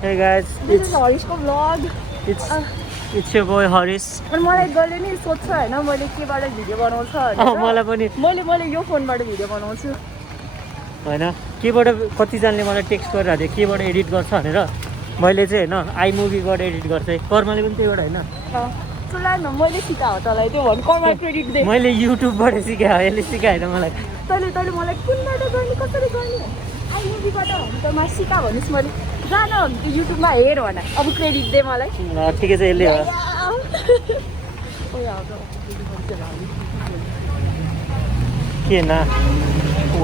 Hey guys, This is Harishको vlog. it's your boy Harish. अनि मलाई गले नि सोध्छ हैन मैले केबाट भिडियो बनाउँछ भनेर मलाई पनि मैले यो फोनबाट भिडियो बनाउँछु हैन केबाट कतिजनाले मलाई टेक्स्ट गरिरहेको थियो केबाट एडिट गर्छ भनेर मैले चाहिँ हैन iMovie-बाट एडिट गर्छु कर्मले पनि त्यहीबाट हैन सुला न मैले सिकाएको तँलाई त्यो भन कर्मा क्रेडिट दे मैले युट्युबबाट सिकाएँ यसले सिकाएन मलाई तैले मलाई कुनबाट गर्ने कसरी गर्ने iMovie-बाट भने त मलाई सिका भन्नुस् मैले जा न युट्युबमा हेर भन अब क्रेडिट दे मलाई ठिकै छ यसले हो के न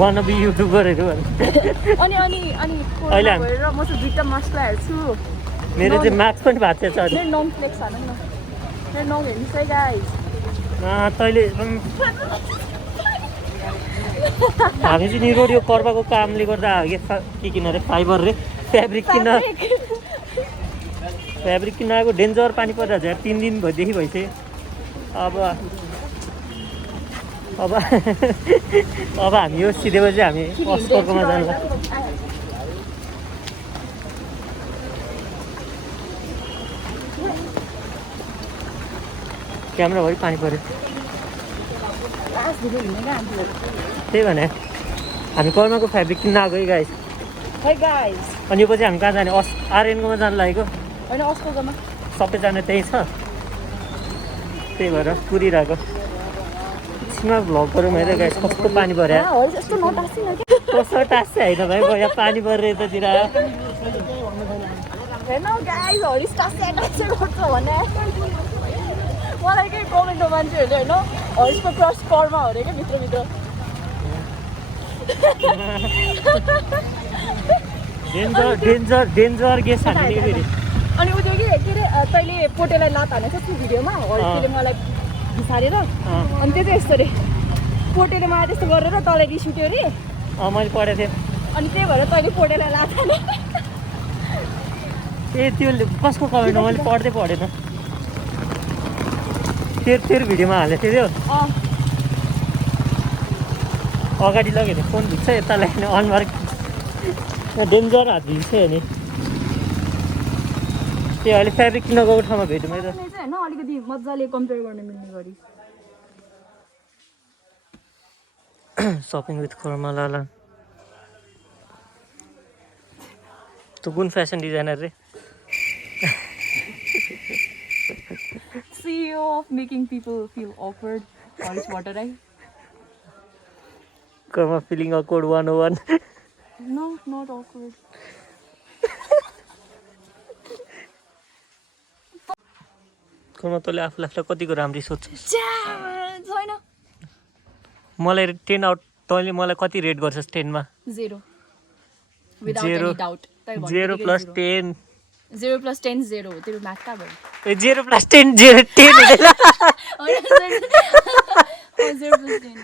वान बी युट्युबरहरु अनि अहिले भएर म चाहिँ दुईटा मास्क हेर्छु मेरो चाहिँ मार्क्स पनि भएको छ मेरो नम फ्लेक्स हान न मेरो नम हेर्नुस् है गाइस तैले हामी चाहिँ निरोड यो कर्बाको कामले गर्दा के किन रे फाइबर रे फ्याब्रिक किन आएको डेन्जर पानी परिरहेको छ 3 दिन भइदेखि भइसक्यो अब हामी यो सिधेपछि हामी अस्पतालमा जानु क्यामेराभरि पानी पर्यो त्यही भने हामी कर्माको फ्याब्रिक किन्न आएको है गाइस अनि यो पछि हामी कहाँ जाने आर्यनकोमा जानु लागेको होइन अस्कोमा सबैजना त्यही छ त्यही भएर कुरिरहेको एकछिनमा भ्लग गरौँ हेर गाइस कस्तो पानी पर्यो कस्तो टास्छ होइन भाइ यहाँ पानी परेर यतातिर मलाई के कमेन्टमा मान्छेहरूले होइन हरिसको क्रस कर्मा हो अरे क्या भित्रभित्र डेन्जर गेस हान्ने फेरि अनि उ त्यो के अरे तैँले पोटेलाई लात हानेछ त्यो भिडियोमा हरिसले मलाई घिसारेर अनि त्यो चाहिँ यस्तो अरे पोटेले मलाई त्यस्तो गरेर तँलाई रिस उठ्यो अरे मैले पढेको थिएँ अनि त्यही भएर तैँले पोटेलाई लात हाने ए त्यो कसको कमेन्ट मैले पढेन तेरो भिडियोमा हालेको थियो त्यो अगाडि लगेर फोन भिज्छ यता ल्याउने अनुहार डेन्जर हात भिज्छ नि त्यो अहिले फ्याब्रिक किन्न गएको ठाउँमा भेट्यो मैले होइन अलिकति मजाले कम्पेयर गर्न मिल्ने गरी सपिङ विथ कर्माला तँ कुन फेसन डिजाइनर रे CEO of making people feel awkward Harish Watterai Karma feeling awkward 101 No, not awkward Karma तँले आफूलाई कतिको राम्ररी सोध्छ छैन मलाई 10 आउट तैँले मलाई कति रेट गर्छस् 10 मा 0 without any doubt 0 plus 10 0 plus 10 0 तेरो म्याथ कहाँ भयो 0 plus 10 0 10 0 plus 10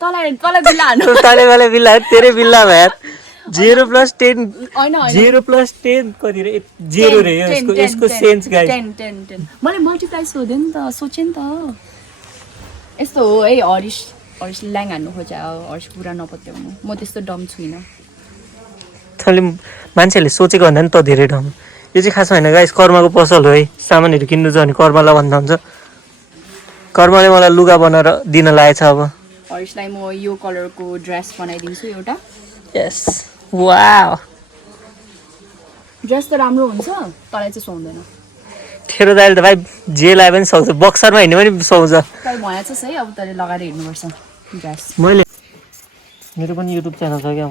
तँलाई बिल्ला हान्नु तँले मलाई बिल्ला तेरै बिल्ला भयो 0 plus 10 0 plus 10 कति रे 0 रे यसको सेन्स गाइस 10 मैले मल्टिप्लाई सोधेँ नि त सोचेँ नि त यस्तो हो है हरिशले ल्याङ हान्नु खोज्या हरिश पुरा नपत्याउनु म त्यस्तो डम छुइनँ तैँले मान्छेहरूले सोचेको भन्दा नि त धेरै ठाउँ यो चाहिँ खासमा होइन गाइस कर्माको पसल हो है सामानहरू किन्नु छ भने कर्मालाई भन्दा हुन्छ कर्माले मलाई लुगा बनाएर दिन लागेछ अब हरिशलाई म यो कलरको ड्रेस बनाइदिन्छु एउटा यस वाउ ड्रेस त राम्रो हुन्छ तँलाई चाहिँ सुहाउँदैन तेरो दाइले त भाइ जे लाए पनि सक्छ बक्सरमा हिँड्ने पनि सुहाउँछ तँलाई भएछ है अब तैँले लगाएर हिँड्नुपर्छ ड्रेस मैले मेरो पनि युट्युब च्यानल छ क्या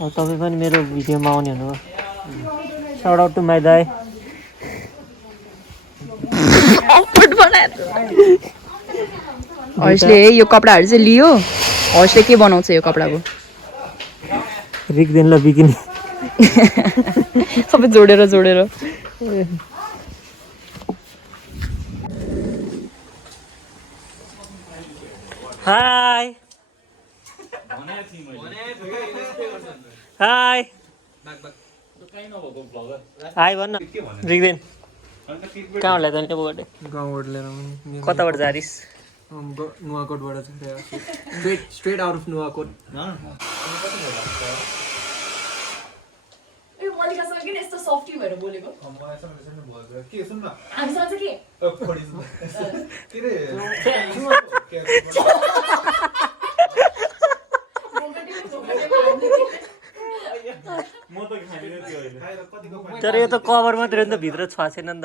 अब तपाईँ पनि मेरो भिडियोमा आउने हुनुभयो साउट आउट टु माई दाइ हरिशले यो कपडाहरू चाहिँ लियो हरिशले के बनाउँछ यो कपडाको रिक्दैन ल बिकिनी सबै जोडेर हाई हाई हाई भन्न रिक्दैन कहाँबाट ल्याएको नि अब गाउँबाट लिएर कताबाट जारिस नुवाकोटबाट स्ट्रेट आउट अफ नुवाकोट ए मल्लिकासँग किन यस्तो सफ्टी भएर बोलेको के सुन न हामीसँग चाहिँ के तर यो त कभर मात्रै हो नि त भित्र छ छैन नि त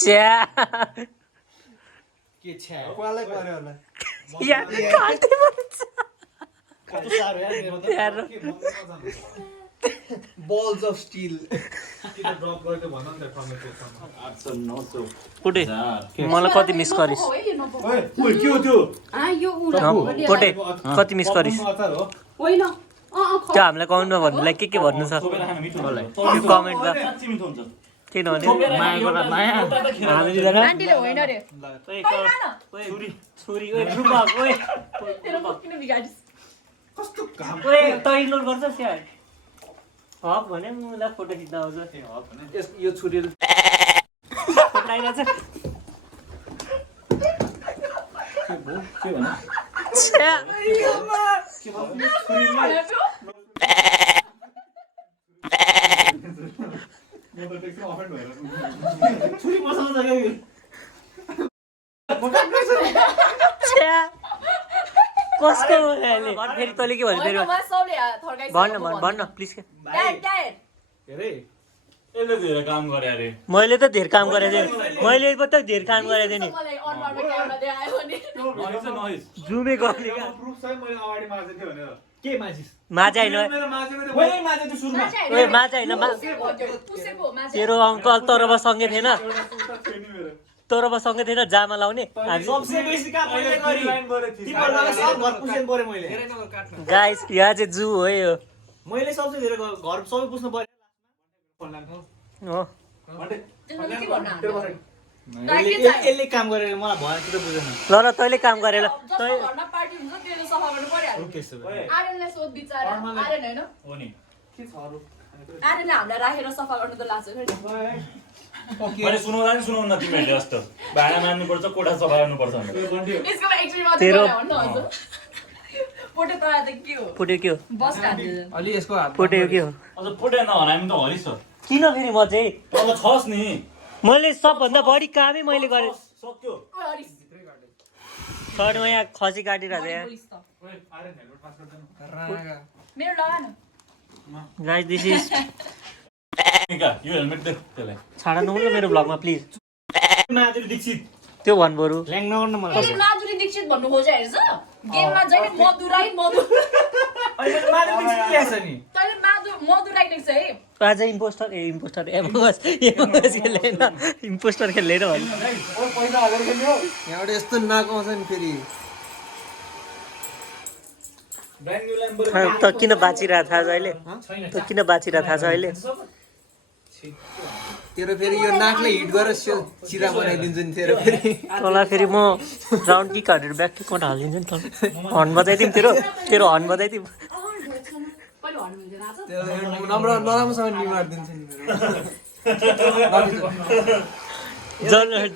च्या के छ्या कोलाई पर्यो होला या काटे भन्छ कस्तो साह्रो यार मेरो त यार balls of steel किन ड्रप गर्दै भन न त कमेन्टमा 800 900 पुटे मलाई कति मिस गरिस् ओए ओए के हो त्यो यो पुटे कति मिस गरिस् अचार हो होइन त्यो हामीलाई कमेन्टमा भन्नुलाई के भन्नु छ कमेन्टमा साच्चै मिठो हुन्छ किनभने मायाको माया हामी दुईजना आन्टीले होइन रे छोरी ओए रुपा ओए तेरो किन बिगाडिस् कस्तो काम ओए त इग्नोर गर्छस् यार हक भने मलाई फोटो खिच्न आउँछ ए हो भने यो छुरीले फोटाइरहेछ के भने छ्या के भन्नु छुरीले म त टेक्स्ट अफेन्ड भएर छुरी बसाउन जग्गा छ्या कसको अहिले फेरि तैँले के भन्यो फेरि भन्न प्लिज के हेरे यसले धेरै काम गरे अरे मैले त धेर काम गरेको थिएँ मैले त धेर काम गरेको थिएँ नि जुमे गर्ने क्या प्रुफ चाहिँ मैले अगाडि माजेको थिएँ भनेर के मान्छे माझा होइन मेरो माजेको थिएँ मैले माजे त्यो सुरुमा ओए माझा होइन तेरो अङ्कल तरब सँगै थिएन तरब सँगै थिएन जामा लाउने हामी सबसे बेसी काम मैले गरी तिमीहरुलाई सब घर पुस्नु पर्यो मैले गाइस यहाँ चाहिँ जू हो यो मैले सबसे धेरै घर सबै पुस्नु पर्यो हो यसले काम गरेर मलाई भएन कि त बुझेन ल ल तैँले काम गरेर हो नि हामीलाई राखेर सफा गर्नु त लाग्छ मैले सुनाउँदा नि सुनाउन तिमीहरूले जस्तो भाडा मान्नुपर्छ कोठा सफा गर्नुपर्छ भनेर पुट्यो के हो अलि यसको हात पुट्यो के हो अझ पुटेन हरामी त हरिस हो किन फेरि म चाहिँ अब छस् नि मैले सबभन्दा बढी कामै मैले गरेँ सक्यो सर्टमा यहाँ खसी काटिरहेको यहाँ मेरो लगा न गाइस दिस इज यो हेलमेट दे त्यसलाई छाडा नहुनु मेरो ब्लगमा प्लिज माधुरी दीक्षित त्यो भन्नु बरु ल्याङ नगर्न मलाई अहिले माधुरी दीक्षित भन्नु खोजे हेर्छ गेममा जहिले मधुराई मधु अहिले माधुरी दीक्षित ल्याछ नि तैले मधुराई लेख्छ है आज इम्पोस्टर एमोस खेल्दैन इम्पोस्टर खेल्दैन भने पैसा हालेर खेल्नु यहाँबाट यस्तो नाक आउँछ नि फेरि ब्रान्ड न्यू ल्याम्बो त किन बाँचिरहेको थाहा छ अहिले त किन बाँचिरहेको थाहा छ अहिले तेरो फेरि यो नाकले हिट गरेर सिधा बनाइदिन्छु नि तेरो फेरि तँलाई फेरि म राउन्ड किक हालेर ब्याक किकबाट हालिदिन्छु नि त हर्न बजाइदिउँ तेरो हर्न बजाइदिउँ नराम्रोसँग निमार्दिन्छु नि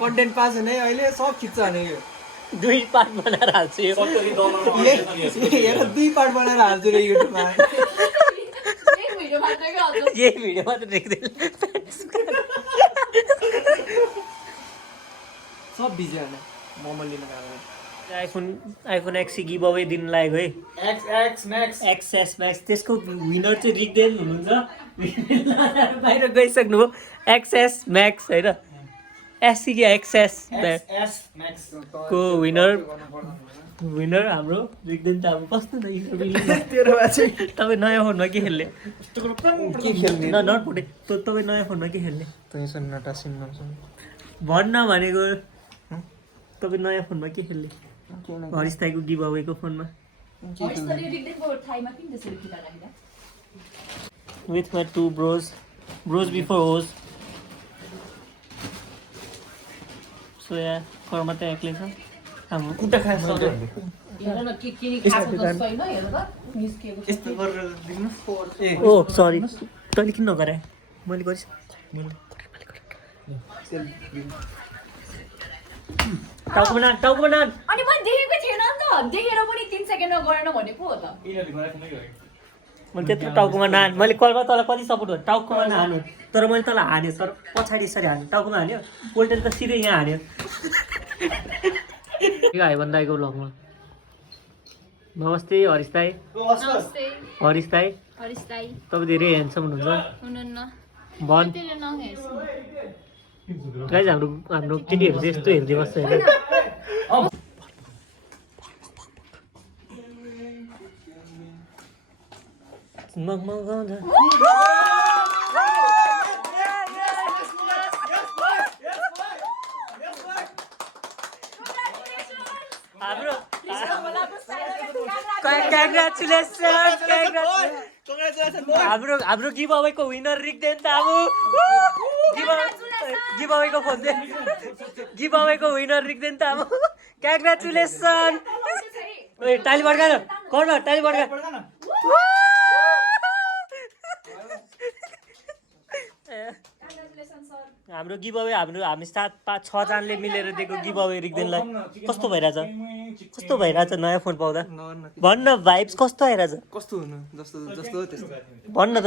कन्टेन्ट पाएको छैन है अहिले सब खिच्छ भने यो 2 पार्ट बनाएर हाल्छु यो हेर 2 पार्ट बनाएर हाल्छु रे युट्युबमा यही भिडियो मात्र देख्दैन सब भिज्यो भने मोमो लिन गएको आइफोन एक्स गिभ अवे दिन लागेको है एक्स म्याक्स एक्सएस म्याक्स त्यसको विनर चाहिँ रिक्देन हुनुहुन्छ बाहिर गइसक्नुभयो एक्सएस म्याक्स होइन एससी कि एक्सएस एस म्याक्स को विनर हाम्रो रिक्देन त अब बस्नु न तेरो चाहिँ तपाईँ नयाँ फोनमा के खेल्ने के खेल्ने नट फुटे तपाईँ नयाँ फोनमा के खेल्ने तँ सुन्न टासिन्न भन्न भनेको तपाईँ नयाँ फोनमा के खेल्ने हरिश ताईको गिभ अवेको फोनमा with my 2 bros before hoes so yeah Karma त एक्लै छ हाम्रो कुट्टा खान्छ ओ सरी तैँले किन नगराए मैले गरिस् टाउको नान अनि मैले देखेको थिएन नि त देखेर पनि 3 सेकेन्डमा गरेन भनेको हो त मैले त्यत्रो टाउकोमा नान मैले कलमा तँलाई कति सपोर्ट गर्नु टाउकोमा नहानु तर मैले तँलाई हान्यो तर पछाडि यसरी हान्यो टाउकोमा हान्यो पोल्टेल त सिधै यहाँ हान्यो भाइ दाइको ब्लगमा नमस्ते हरिश दाई हरिश दाई तपाईँ धेरै ह्यान्डसम हुनुहुन्छ भन गाइज हाम्रो केटीहरू चाहिँ यस्तो हेर्दै बस्छ होइन हाम्रो गिभ अवेको विनर रिक्देन ताबु गिभ अवेको फोन दे गिभ अवेको विनर रिक्देन ताबु कङ्ग्रेचुलेसन ओए ताली बड्का न गर्न ताली बड्का हाम्रो गिभ अवे हामी 7-5-6 जनाले मिलेर दिएको गिभ अवे रिक्देनलाई कस्तो भइरहेछ नयाँ फोन पाउँदा भन्न भाइब्स कस्तो आइरहेछ कस्तो हुनु जस्तो जस्तो त्यस्तो भन्न त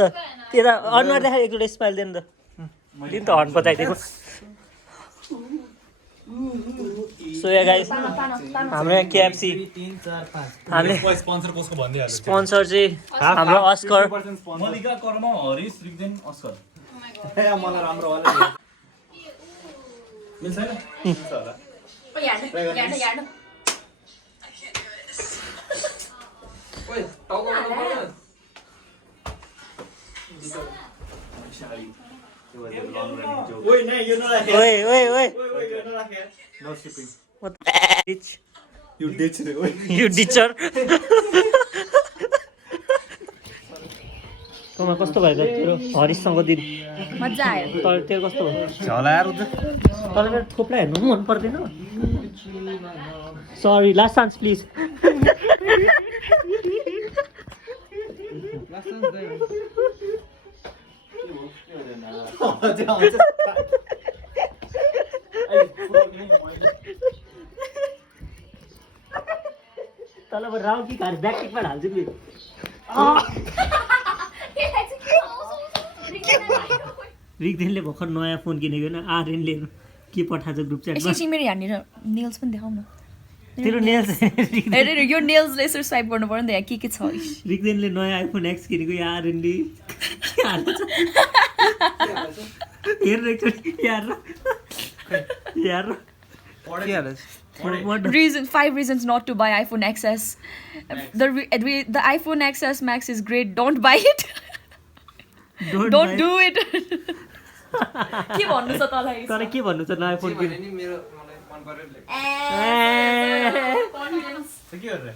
त्यता अनुहार देखाएर एकचोटि स्माइल दिनु त दिन त हर्न बजाइदिएको सो या गाइस हाम्रो यहाँ केएफसी हामीले स्पोन्सर कसको भनिदिइहाल्यो स्पोन्सर चाहिँ हाम्रो अस्कर मल्लिका कर्म हरिश रिक्देन अस्कर मलाई राम्रो वाला मिल्छ हैन मिल्छ होला याड ओए टाउको ओइ नै यो नराखे ओए यो नराखे नो शिपिङ यु डिच रे ओइ यु डिचर तँमा कस्तो भयो त तेरो हरिशसँग दिन मजा आयो तेरो कस्तो भयो झला यार उता तँलाई मेरो थोप्ला हेर्नु मन पर्दैन सरी लास्ट चान्स प्लिज तँलाई म राउन्ड कि घार ब्याक टिकमा हाल्छु कि रिक्देनले भर्खर नयाँ फोन किनेको होइन आर्यनले के पठाएको ग्रुप च्याटमा एकछिन मेरो यहाँनिर नेल्स पनि देखाउ न तेरो नेल्स हेरेर यो नेल्सले यसरी स्वाइप गर्नु पर्यो नि त यहाँ के छ रिक्देनले नयाँ आइफोन एक्स किनेको यहाँ आर्यनले हेर एकचोटि यार Reason 5 reasons not to buy iPhone XS. The iPhone XS Max is great. Don't buy it. Don't do it. के भन्नु छ तलाई तर के भन्नु छ नयाँ फोन किन नि मेरो मलाई मन पर्यो कन्फिडेन्स के गर्दै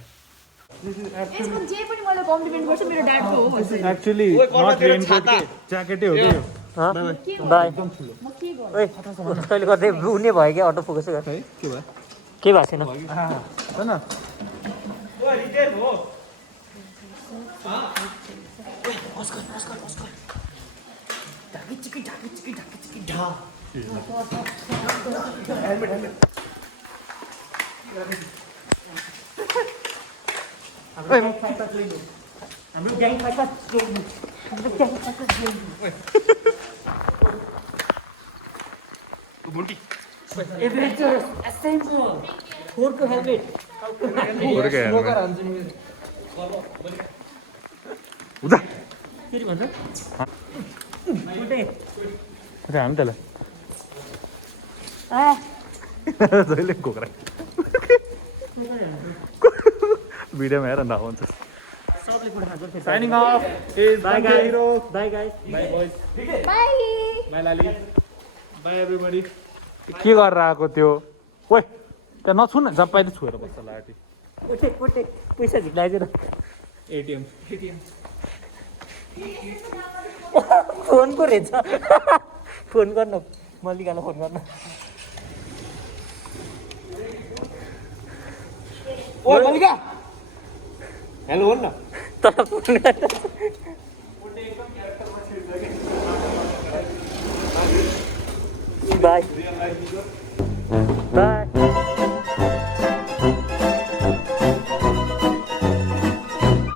यसमा जे पनि मैले कम्प्लिमेन्ट गर्छु मेरो ड्याडको हो एक्चुअली नट रेनकोट के ज्याकेटै हो के बाई म के गर्नु ओए तैँले गर्दै उनी भयो क्या अटो फोकस है के भयो केही भएको छैन हैन ओ रिटेल हो हाम्रो ग्याङ फाइटर एडभेन्चरस एसेन्सियल फोरको हेलमेट स्मोकर हान्छु नि उदा फेरि भन्छ अरे हामी तले जहिले कोक्रा भिडियोमा हेर न हुन्छ सबले कुरा खान्छ shining of is by guys by guys by boys by by Lali by everybody के गरेर आएको त्यो ओइ त्यहाँ नछु न जब पाइले छोएर बस्छ लाटी उठे पैसा झिक्लाइदिएर एटिएम फोनको रहेछ फोन गर्न मल्लिकालाई फोन गर्न ओ मल्लिका हेलो भन् न तर फोन गर्न बाई बाई